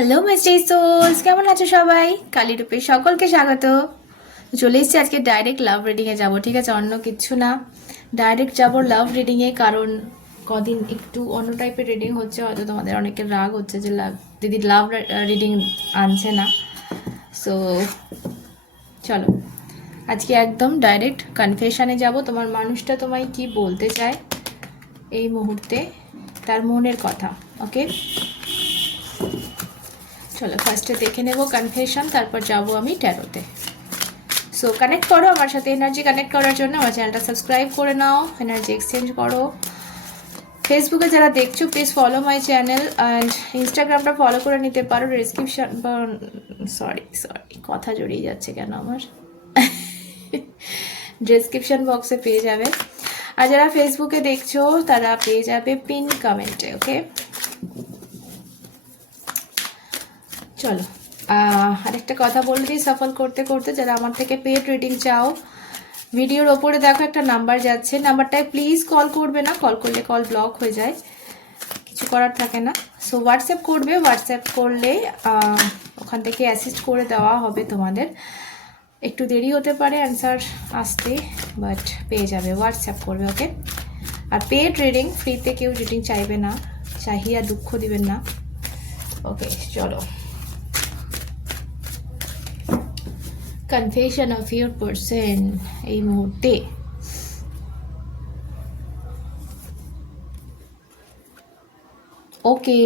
Hello master sols কেমন আছো সবাই? কালী রূপে সকলকে স্বাগত। চলে এসেছি আজকে ডাইরেক্ট লাভ রিডিংয়ে যাব, ঠিক আছে? অন্য কিছু না। ডাইরেক্ট যাব লাভ রিডিংয়ে কারণ কদিন একটু অন্য টাইপের রিডিং হচ্ছে, হয়তো তোমাদের অনেকের রাগ হচ্ছে যে লাভ দিদি লাভ রিডিং আনছে না। সো চলো। আজকে একদম ডাইরেক্ট কনফেশনে যাব। তোমার মানুষটা তোমায় কি বলতে চায় এই মুহূর্তে? তার মনের কথা ওকে চলো ফার্স্টে দেখে নেব কনফেশন তারপর যাব আমি ট্যারোতে সো কানেক্ট করো আমার সাথে এনার্জি কানেক্ট করার জন্য আমার চ্যানেলটা সাবস্ক্রাইব করে নাও এনার্জি এক্সচেঞ্জ করো। ফেসবুকে যারা দেখছ please follow my channel and ইনস্টাগ্রামটা follow করে নিতে পারো। ডিসক্রিপশন সরি সরি কথা জড়িয়ে যাচ্ছে কেন আমার? ডিসক্রিপশন বক্সে পেয়ে যাবে। আর যারা ফেসবুকে দেখছ, তারা পেয়ে যাবে পিন কমেন্টে ওকে চলো। আরেকটা কথা বলে দিই সফল করতে করতে, যারা আমার থেকে পেড রিডিং চাও। ভিডিওর ওপরে দেখো একটা নাম্বার যাচ্ছে। নাম্বারটায় প্লিজ কল করবে না কল করলে কল ব্লক হয়ে যায়। কিছু করার থাকে না। সো হোয়াটসঅ্যাপ করবে হোয়াটসঅ্যাপ করলে ওখান থেকে অ্যাসিস্ট করে দেওয়া হবে তোমাদের। একটু দেরি হতে পারে অ্যান্সার আসতে বাট পেয়ে যাবে। হোয়াটসঅ্যাপ করবে ওকে আর পেড রিডিং ফ্রিতে কেউ রিডিং চাইবে না। চাহিয়া দুঃখ দিবেন না। ওকে চলো। কনফেশন অফ ইউর পার্সন এই মুহূর্তে ওকে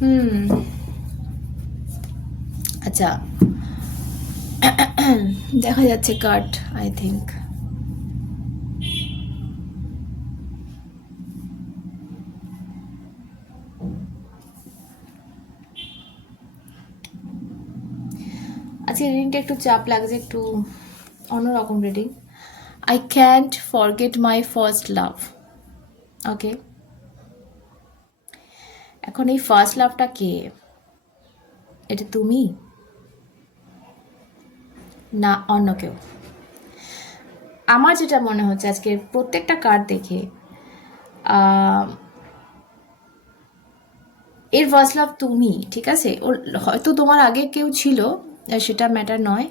হুম। আচ্ছা। দেখা যাচ্ছে কাট আই থিঙ্ক আজকে রিডিংটা একটু চাপ লাগছে, একটু অন্যরকম reading I can't forget my first love okay এখন এই ফার্স্ট লাভটা কে? এটা তুমি? না, অন্য কেউ। আমার যেটা মনে হচ্ছে আজকে প্রত্যেকটা কার্ড দেখে এর ফার্স্ট লাভ তুমি, ঠিক আছে? ওর হয়তো তোমার আগে কেউ ছিল, সেটা ম্যাটার নয়।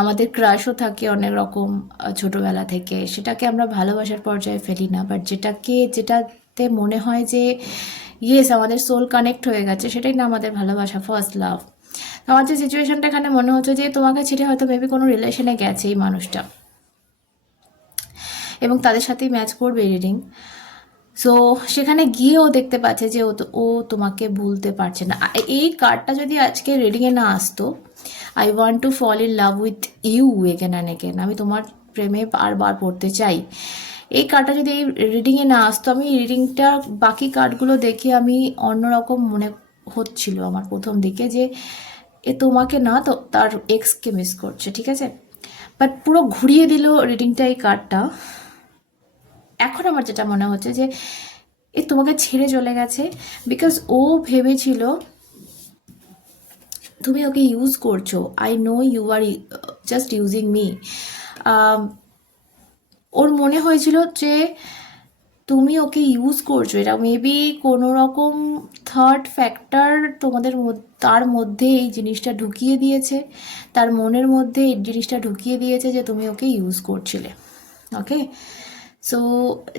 আমাদের ক্রাশও থাকে অনেক রকম ছোটবেলা থেকে। সেটাকে আমরা ভালোবাসার পর্যায়ে ফেলি না বাট যেটাকে যেটাতে মনে হয় যে ইয়েস আমাদের সোল কানেক্ট হয়ে গেছে, সেটাই না আমাদের ভালোবাসা ফার্স্ট লাভ আমার যে সিচুয়েশনটা এখানে মনে হচ্ছে যে তোমাকে ছেড়ে হয়তো মেবি কোনো রিলেশনে গেছে এই মানুষটা। এবং তাদের সাথেই ম্যাচ করবে রিডিং সো সেখানে গিয়েও দেখতে পাচ্ছে যে, ও তোমাকে ভুলতে পারছে না। এই কার্ডটা যদি আজকে রিডিংয়ে না আসতো I want to fall in love with you again and again আমি তোমার প্রেমে বারবার পড়তে চাই। এই কার্ডটা যদি এই রিডিংয়ে না আসতো, আমি রিডিংটা বাকি কার্ডগুলো দেখে আমি অন্যরকম মনে হচ্ছিল আমার প্রথম দিকে যে, এ তোমাকে না তো তার এক্সকে মিস করছে, ঠিক আছে? বাট পুরো ঘুরিয়ে দিল রিডিংটা এই কার্ডটা এখন আমার যেটা মনে হচ্ছে যে, এ তোমাকে ছেড়ে চলে গেছে বিকজ ও ভেবেছিল, তুমি ওকে ইউজ করছ I know you are just using me ওর মনে হয়েছিল যে তুমি ওকে ইউজ করছ। এটা মেবি কোনো রকম থার্ড ফ্যাক্টর তোমাদের তার মধ্যে এই জিনিসটা ঢুকিয়ে দিয়েছে। তার মনের মধ্যে এই জিনিসটা ঢুকিয়ে দিয়েছে যে তুমি ওকে ইউজ করছিলে। ওকে সো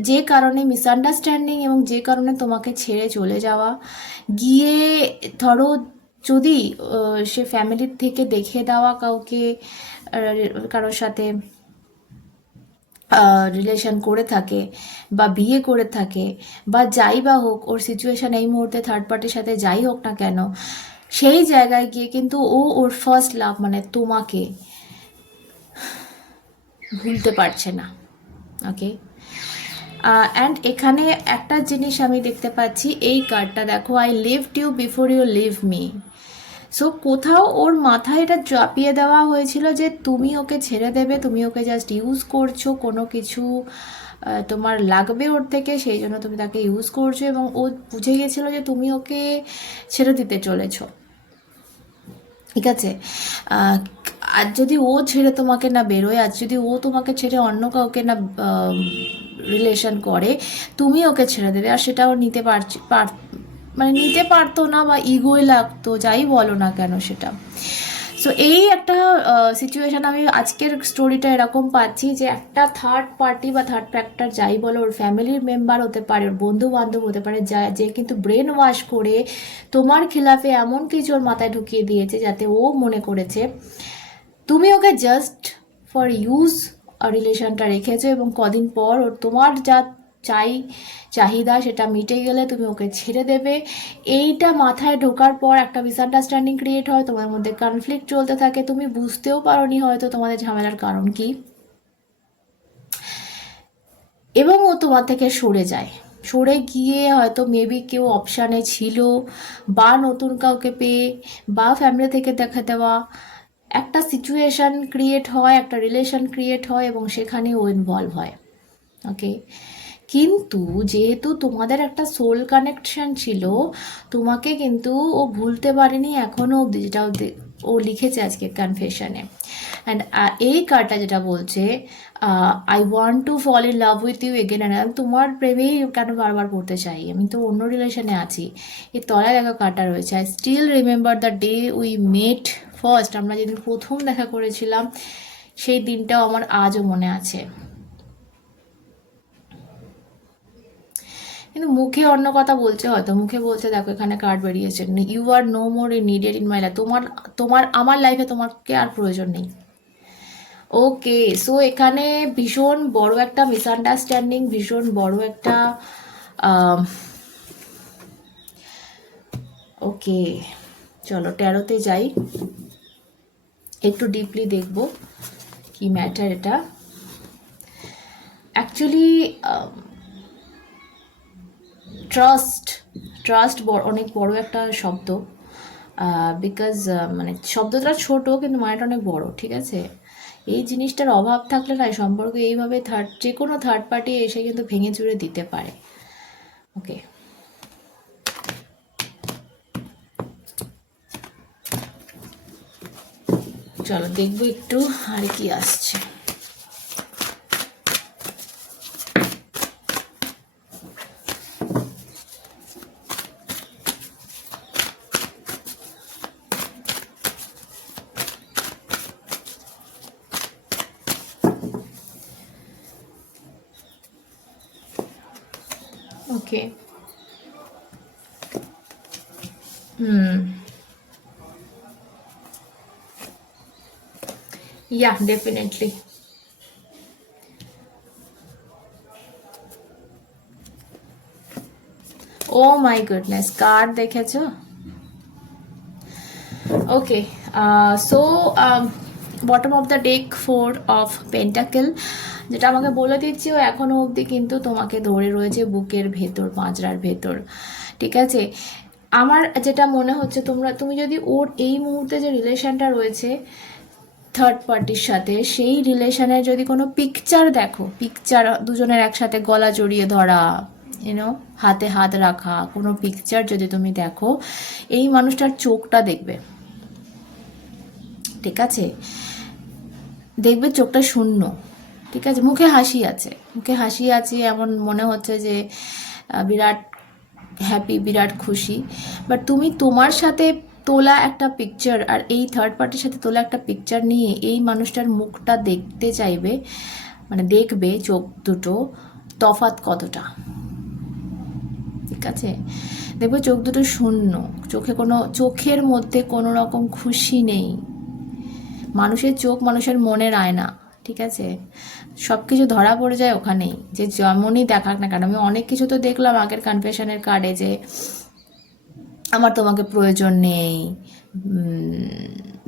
যে কারণে মিসআন্ডারস্ট্যান্ডিং এবং যে কারণে তোমাকে ছেড়ে চলে যাওয়া, গিয়ে ধরো যদি সে ফ্যামিলির থেকে দেখে দেওয়া কাউকে কারোর সাথে রিলেশন করে থাকে বা বিয়ে করে থাকে বা যাই বা হোক, ওর সিচুয়েশন এই মুহূর্তে থার্ড পার্টির সাথে যাই হোক না কেন, সেই জায়গায় গিয়ে কিন্তু ও ওর ফার্স্ট লাভ মানে তোমাকে ভুলতে পারছে না ওকে অ্যান্ড এখানে একটা জিনিস আমি দেখতে পাচ্ছি, এই কার্ডটা দেখো I leave you before you leave me so কোথাও ওর মাথায় এটা চাপিয়ে দেওয়া হয়েছিল যে তুমি ওকে ছেড়ে দেবে, তুমি ওকে জাস্ট ইউজ করছ, কোনো কিছু তোমার লাগবে ওর থেকে, সেই জন্য তুমি তাকে ইউজ করছ এবং ও বুঝে গেছিল যে তুমি ওকে ছেড়ে দিতে চলেছো। ঠিক আছে? আর যদি ও ছেড়ে তোমাকে না বেরোয় আর যদি ও তোমাকে ছেড়ে অন্য কাউকে না রিলেশন করে, তুমি ওকে ছেড়ে দেবে, আর সেটাও নিতে পারছি পার মানে নিতে পারতো না বা ইগোয় লাগতো, যাই বলো না কেন সেটা। সো এই একটা সিচুয়েশান আমি আজকের স্টোরিটা এরকম পাচ্ছি যে একটা থার্ড পার্টি বা থার্ড ফ্যাক্টর যাই বলো, ওর ফ্যামিলির মেম্বার হতে পারে, ওর বন্ধু বান্ধব হতে পারে, যা, যে কিন্তু ব্রেন ওয়াশ করে তোমার খেলাফে এমন কিছু ওর মাথায় ঢুকিয়ে দিয়েছে যাতে ও মনে করেছে, তুমি ওকে জাস্ট ফর ইউজ রিলেশনটা রেখেছো এবং কদিন পর ওর তোমার যা চাই, চাহিদা সেটা মিটে গেলে তুমি ওকে ছেড়ে দেবে। এইটা মাথায় ঢোকার পর একটা মিসআন্ডারস্ট্যান্ডিং ক্রিয়েট হয়, তোমার মধ্যে কনফ্লিক্ট চলতে থাকে, তুমি বুঝতেও পারোনি হয়তো তোমাদের ঝামেলার কারণ কি। এবং ও তোমার থেকে সরে যায়। সরে গিয়ে হয়তো মেবি কেউ অপশানে ছিল, বা নতুন কাউকে পেয়ে, বা ফ্যামিলি থেকে দেখা দেওয়া। একটা সিচুয়েশন ক্রিয়েট হয়, একটা রিলেশন ক্রিয়েট হয়, এবং সেখানে ও ইনভলভ হয়। ওকে কিন্তু যেহেতু তোমাদের একটা সোল কানেকশন ছিল, তোমাকে কিন্তু ও ভুলতে পারেনি এখনও অবধি, যেটা ও লিখেছে আজকে কনফেশনে অ্যান্ড এই কার্ডটা যেটা বলছে I want to fall in love with you again and আমি তোমার প্রেমেই কেন বারবার পড়তে চাই? আমি তো অন্য রিলেশনে আছি। এর তলায় দেখা কার্ডটা রয়েছে। I still remember the day we met first আমরা যেদিন প্রথম দেখা করেছিলাম, সেই দিনটাও আমার আজও মনে আছে। কিন্তু মুখে অন্য কথা বলছে হয়তো। মুখে বলছে, দেখো, এখানে কার্ড বেরিয়েছে। You are no more in needed in my life তোমার তোমার, আমার লাইফে তোমাকে আর প্রয়োজন নেই। ওকে সো এখানে ভীষণ বড় একটা মিসআন্ডারস্ট্যান্ডিং ভীষণ বড় একটা ওকে চলো ট্যারোতে যাই। একটু ডিপলি দেখব কি ম্যাটার এটা। অ্যাকচুয়ালি ট্রাস্ট ট্রাস্ট অনেক বড় একটা শব্দ বিকজ মানে শব্দটা ছোট কিন্তু মানেটা অনেক বড়, ঠিক আছে? এই জিনিসটার অভাব থাকলে না সম্পর্ক এইভাবে থার্ড যে কোনো থার্ড পার্টি এসে কিন্তু ভেঙে চুরে দিতে পারে। ওকে চলো, দেখব একটু আর কি আসছে। Okay hmm Yeah, definitely. Oh my goodness card দেখেছ okay so bottom of the deck four of pentacle যেটা আমাকে বলে দিচ্ছি ও এখনও অবধি, কিন্তু তোমাকে ধরে রয়েছে বুকের ভেতর পাঁজরার ভেতর। ঠিক আছে? আমার যেটা মনে হচ্ছে, তোমরা, তুমি যদি ওর এই মুহূর্তে যে রিলেশনটা রয়েছে থার্ড পার্টির সাথে, সেই রিলেশনের যদি কোনো পিকচার দেখো পিকচার দুজনের একসাথে গলা জড়িয়ে ধরা ইউনো হাতে হাত রাখা, কোনো পিকচার যদি তুমি দেখো, এই মানুষটার চোখটা দেখবে। ঠিক আছে? দেখবে চোখটা শূন্য। ঠিক আছে, মুখে হাসি আছে। মুখে হাসি আছে এমন মনে হচ্ছে যে বিরাট হ্যাপি বিরাট খুশি। বাট তুমি তোমার সাথে তোলা একটা পিকচার আর এই থার্ড পার্টির সাথে তোলা একটা পিকচার নিয়ে এই মানুষটার মুখটা দেখতে চাইবে মানে দেখবে চোখ দুটো, তফাৎ কতটা? ঠিক আছে? দেখবে চোখ দুটো শূন্য, চোখে কোনো, চোখের মধ্যে কোনো রকম খুশি নেই। মানুষের চোখ মানুষের মনের আয়না। ঠিক আছে? সব কিছু ধরা পড়ে যায় ওখানেই। যে যেমনই দেখাক না কেন, আমি অনেক কিছু তো দেখলাম আগের কনফেশনের কার্ডে যে, আমার তোমাকে প্রয়োজন নেই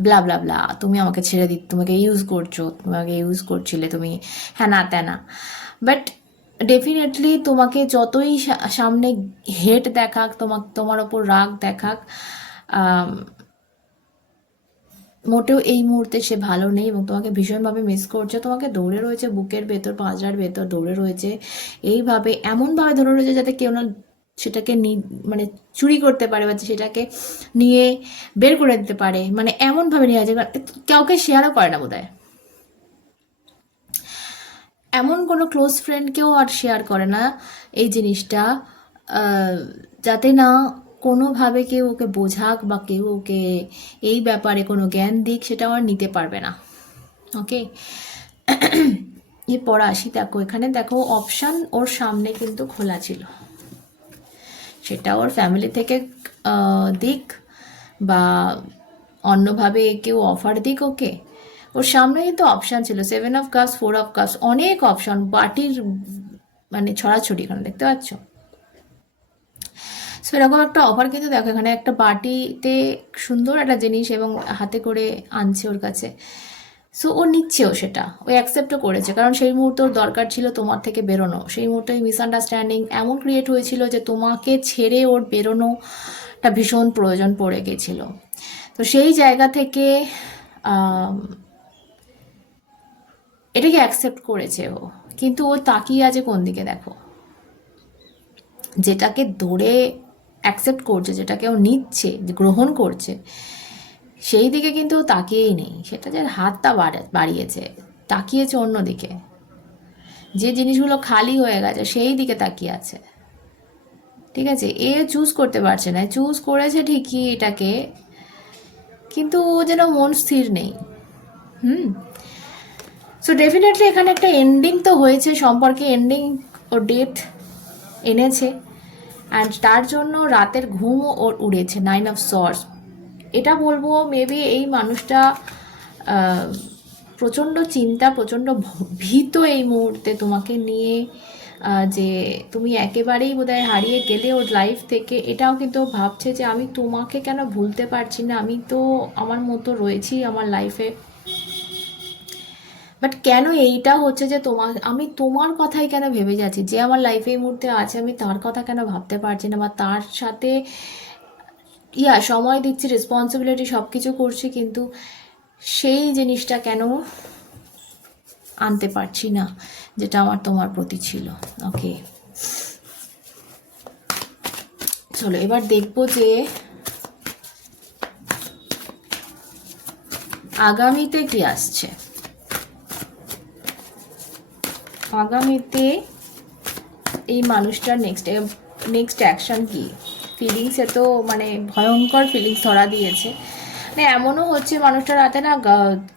ব্লা ব্লা ব্লা তুমি আমাকে ছেড়ে দি তোমাকে ইউজ করছ, তোমাকে ইউজ করছিলে, তুমি হ্যাঁ না, ত্যানা। বাট ডেফিনেটলি তোমাকে যতই সামনে হেট দেখাক তোমার তোমার ওপর রাগ দেখাক মোটেও এই মুহূর্তে সে ভালো নেই এবং তোমাকে ভীষণভাবে মিস করছে। তোমাকে দৌড়ে রয়েছে, বুকের ভেতর পাঁচড়ার ভেতর দৌড়ে রয়েছে। এইভাবে এমনভাবে ধরে রয়েছে যাতে কেউ না সেটাকে মানে চুরি করতে পারে বা সেটাকে নিয়ে বের করে দিতে পারে। মানে এমনভাবে নিয়ে আছে কাউকে শেয়ারও করে না বোধ এমন কোনো ক্লোজ ফ্রেন্ডকেও আর শেয়ার করে না এই জিনিসটা। যাতে না কোনোভাবে কেউ ওকে বোঝাক বা কেউ ওকে এই ব্যাপারে কোনো জ্ঞান দিক সেটাও আর নিতে পারবে না। ওকে? এরপর আসি, দেখো, এখানে দেখো অপশান ওর সামনে কিন্তু খোলা ছিল। সেটা ওর ফ্যামিলি থেকে দিক বা অন্যভাবে কেউ অফার দিক ওকে? ওর সামনে কিন্তু অপশান ছিল seven of cups four of cups অনেক অপশান বাটির মানে ছড়াছড়ি এখানে, দেখতে পাচ্ছ? সো এরকম একটা অফার কিন্তু দেখো, এখানে একটা বাটিতে সুন্দর একটা জিনিস এবং হাতে করে আনছে ওর কাছে। সো ও নিচ্ছেও সেটা। ও অ্যাকসেপ্টও করেছে। কারণ সেই মুহূর্তে ওর দরকার ছিল তোমার থেকে বেরোনো। সেই মুহূর্তে মিসআন্ডারস্ট্যান্ডিং এমন ক্রিয়েট হয়েছিল যে তোমাকে ছেড়ে ওর বেরোনোটা ভীষণ প্রয়োজন পড়ে গেছিল। তো সেই জায়গা থেকে এটাকে অ্যাকসেপ্ট করেছে ও। কিন্তু ও তাকিয়ে আছে কোন দিকে দেখো? যেটাকে ধরে অ্যাকসেপ্ট করছে, যেটাকে ও নিচ্ছে, গ্রহণ করছে, সেই দিকে কিন্তু ও তাকিয়েই নেই। সেটা যে হাতটা বাড়া- বাড়িয়েছে, তাকিয়েছে অন্যদিকে যে জিনিসগুলো খালি হয়ে গেছে, সেই দিকে তাকিয়ে আছে। ঠিক আছে? এ চুজ করতে পারছে না। চুজ করেছে ঠিকই এটাকে, কিন্তু ও যেন মন স্থির নেই। হুম? সো ডেফিনেটলি এখানে একটা এন্ডিং তো হয়েছে। সম্পর্কে এন্ডিং ও ডেট এনেছে। অ্যান্ড তার জন্য রাতের ঘুমও ওর উড়েছে নাইন অফ সর্স এটা বলব মেবি এই মানুষটা প্রচণ্ড চিন্তা, প্রচণ্ড ভীত এই মুহূর্তে তোমাকে নিয়ে যে তুমি একেবারেই বোধহয় হারিয়ে গেলে ওর লাইফ থেকে। এটাও কিন্তু ভাবছে যে আমি তোমাকে কেন ভুলতে পারছি না? আমি তো আমার মতো রয়েছি আমার লাইফে বাট কেন এইটা হচ্ছে যে তোমার আমি তোমার কথাই কেন ভেবে যাচ্ছি? যে আমার লাইফে এই মুহূর্তে আছে, আমি তার কথা কেন ভাবতে পারছি না? বা তার সাথে, ইয়া, সময় দিচ্ছি রেসপন্সিবিলিটি সব কিছু করছি, কিন্তু সেই জিনিসটা কেন আনতে পারছি না? যেটা আমার তোমার প্রতি ছিল। ওকে চলো, এবার দেখব যে আগামীতে কি আসছে। আগামীতে এই মানুষটার নেক্সট নেক্সট অ্যাকশন কি? ফিলিংসে তো মানে ভয়ঙ্কর ফিলিংস ধরা দিয়েছে। মানে এমনও হচ্ছে মানুষটা রাতে না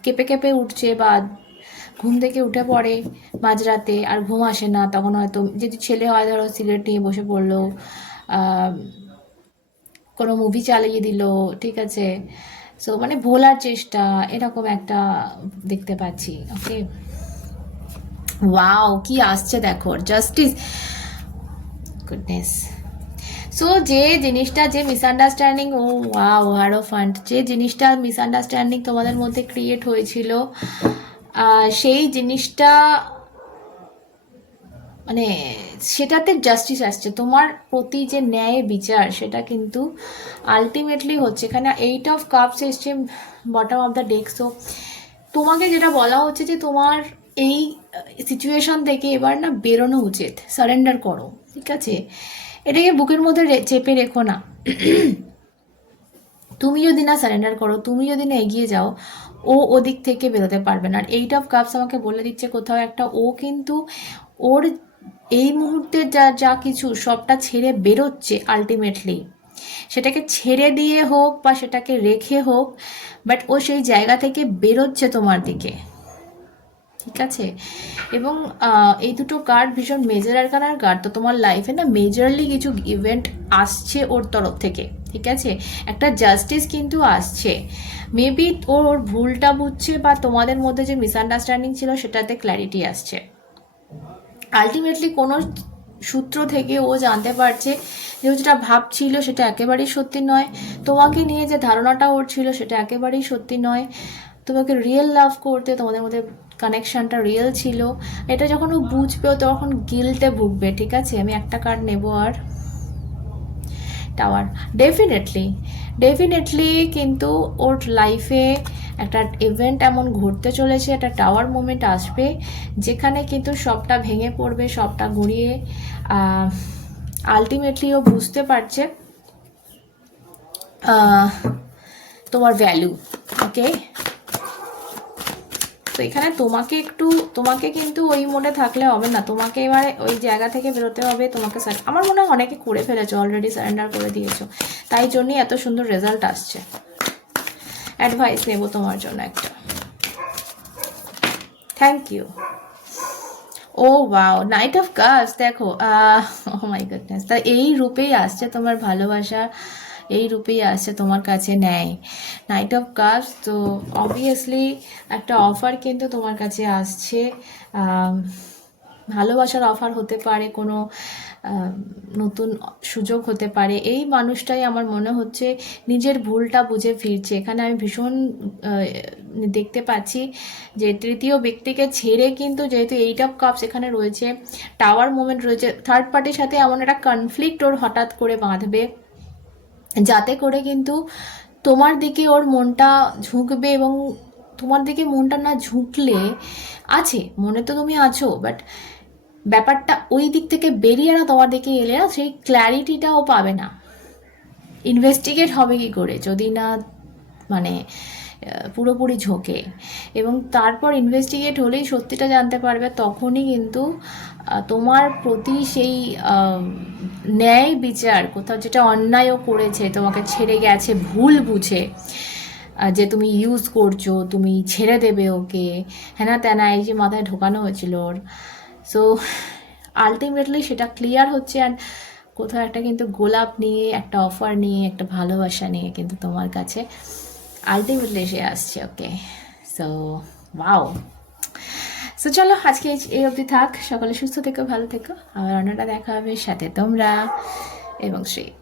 কেঁপে কেঁপে উঠছে বা ঘুম থেকে উঠে পড়ে মাঝরাতে আর ঘুম আসে না। তখন হয়তো যদি ছেলে হয়, ধরো সিগারেট নিয়ে বসে পড়ল কোনো মুভি চালিয়ে দিল, ঠিক আছে? সো মানে ভোলার চেষ্টা, এরকম একটা দেখতে পাচ্ছি ওকে ওয়াও কি আসছে দেখো জাস্টিস গুডনেস সো যে জিনিসটা, যে মিসআন্ডারস্ট্যান্ডিং ও ওয়াও হারো ফান্ড যে জিনিসটা মিসআন্ডারস্ট্যান্ডিং তোমাদের মধ্যে ক্রিয়েট হয়েছিল সেই জিনিসটা মানে সেটাতে জাস্টিস আসছে। তোমার প্রতি যে ন্যায় বিচার, সেটা কিন্তু আলটিমেটলি হচ্ছে। এখানে এইট অফ কাপস এসছে bottom of the deck so তোমাকে যেটা বলা হচ্ছে যে তোমার এই সিচুয়েশন থেকে এবার না বেরোনো উচিত। সারেন্ডার করো, ঠিক আছে? এটাকে বুকের মধ্যে চেপে রেখো না। তুমি যদি না সারেন্ডার করো, তুমি যদি না এগিয়ে যাও, ও ওদিক থেকে বেরোতে পারবে না। আর এইট অফ কাপস আমাকে বলে দিচ্ছে কোথাও একটা, ও কিন্তু ওর এই মুহূর্তে যা যা কিছু সবটা ছেড়ে বেরোচ্ছে আলটিমেটলি সেটাকে ছেড়ে দিয়ে হোক বা সেটাকে রেখে হোক বাট ও সেই জায়গা থেকে বেরোচ্ছে তোমার দিকে। ঠিক আছে? এবং এই দুটো কার্ড ভীষণ মেজর আরকানার কার্ড তো তোমার লাইফে না মেজরলি কিছু ইভেন্ট আসছে ওর তরফ থেকে, ঠিক আছে? একটা জাস্টিস কিন্তু আসছে। মেবি ওর ভুলটা বুঝছে বা তোমাদের মধ্যে যে মিসআন্ডারস্ট্যান্ডিং ছিল সেটাতে ক্ল্যারিটি আসছে। আলটিমেটলি কোনো সূত্র থেকে ও জানতে পারছে যে ও যেটা ভাবছিল সেটা একেবারেই সত্যি নয়। তোমাকে নিয়ে যে ধারণাটা ওর ছিল সেটা একেবারেই সত্যি নয়। তোমাকে রিয়েল লাভ করতে, তোমাদের মধ্যে কানেকশানটা রিয়েল ছিল। এটা যখন ও বুঝবে তখন গিলতে ভুগবে, ঠিক আছে? আমি একটা কার্ড নেব আর টাওয়ার ডেফিনেটলি ডেফিনেটলি কিন্তু ওর লাইফে একটা ইভেন্ট এমন ঘটতে চলেছে, একটা টাওয়ার মোমেন্ট আসবে, যেখানে কিন্তু সবটা ভেঙে পড়বে, সবটা গুঁড়িয়ে আলটিমেটলি ও বুঝতে পারছে তোমার ভ্যালু ওকে তো এখানে তোমাকে একটু, তোমাকে কিন্তু ওই মোডে থাকলে হবে না। তোমাকে এবারে ওই জায়গা থেকে বেরোতে হবে, তোমাকে আমার মনে হয় অনেকে করে ফেলেছো অলরেডি সারেন্ডার করে দিয়েছ। তাই জন্যই এত সুন্দর রেজাল্ট আসছে। অ্যাডভাইস নেব তোমার জন্য একটা। Thank you oh wow knight of cups দেখো ও মাই গুডনেস তা এই রূপেই আসছে তোমার ভালোবাসা। এই রূপেই আসছে তোমার কাছে নেয়। নাইট অফ কাপস তো অবভিয়াসলি একটা অফার কিন্তু তোমার কাছে আসছে। ভালোবাসার অফার হতে পারে, কোনো নতুন সুযোগ হতে পারে। এই মানুষটাই আমার মনে হচ্ছে নিজের ভুলটা বুঝে ফিরছে। এখানে আমি ভীষণ দেখতে পাচ্ছি যে তৃতীয় ব্যক্তিকে ছেড়ে কিন্তু যেহেতু এইট অফ কাপস এখানে রয়েছে টাওয়ার মুভমেন্ট রয়েছে থার্ড পার্টির সাথে এমন একটা কনফ্লিক্ট ওর হঠাৎ করে বাঁধবে। যাতে করে কিন্তু তোমার দিকে ওর মনটা ঝুঁকবে এবং তোমার দিকে মনটা না ঝুঁকলে আছে, মনে তো তুমি আছো বাট ব্যাপারটা ওই দিক থেকে বেরিয়ে না তোমার দিকে এলে না সেই ক্ল্যারিটিটাও পাবে না। ইনভেস্টিগেট হবে কি করে? যদি না মানে পুরোপুরি ঝোঁকে। এবং তারপর ইনভেস্টিগেট হলেই সত্যিটা জানতে পারবে, তখনই কিন্তু তোমার প্রতি সেই ন্যায় বিচার কোথাও যেটা অন্যায়ও করেছে, তোমাকে ছেড়ে গেছে, ভুল বুঝে যে তুমি ইউজ করছ, তুমি ছেড়ে দেবে ওকে হ্যানা ত্যানা এই যে মাথায় ঢোকানো হয়েছিল ওর। সো আলটিমেটলি সেটা ক্লিয়ার হচ্ছে অ্যান্ড কোথাও একটা কিন্তু গোলাপ নিয়ে, একটা অফার নিয়ে, একটা ভালোবাসা নিয়ে কিন্তু তোমার কাছে আলটিমেটলি এসে আসছে ওকে সো ওয়াও সো চলো, আজকে এই- অবধি থাক। সকলে সুস্থ থেকো, ভালো থেকো। আবার অন্যটা দেখা হবে সাথে। তোমরা এবং শ্রী।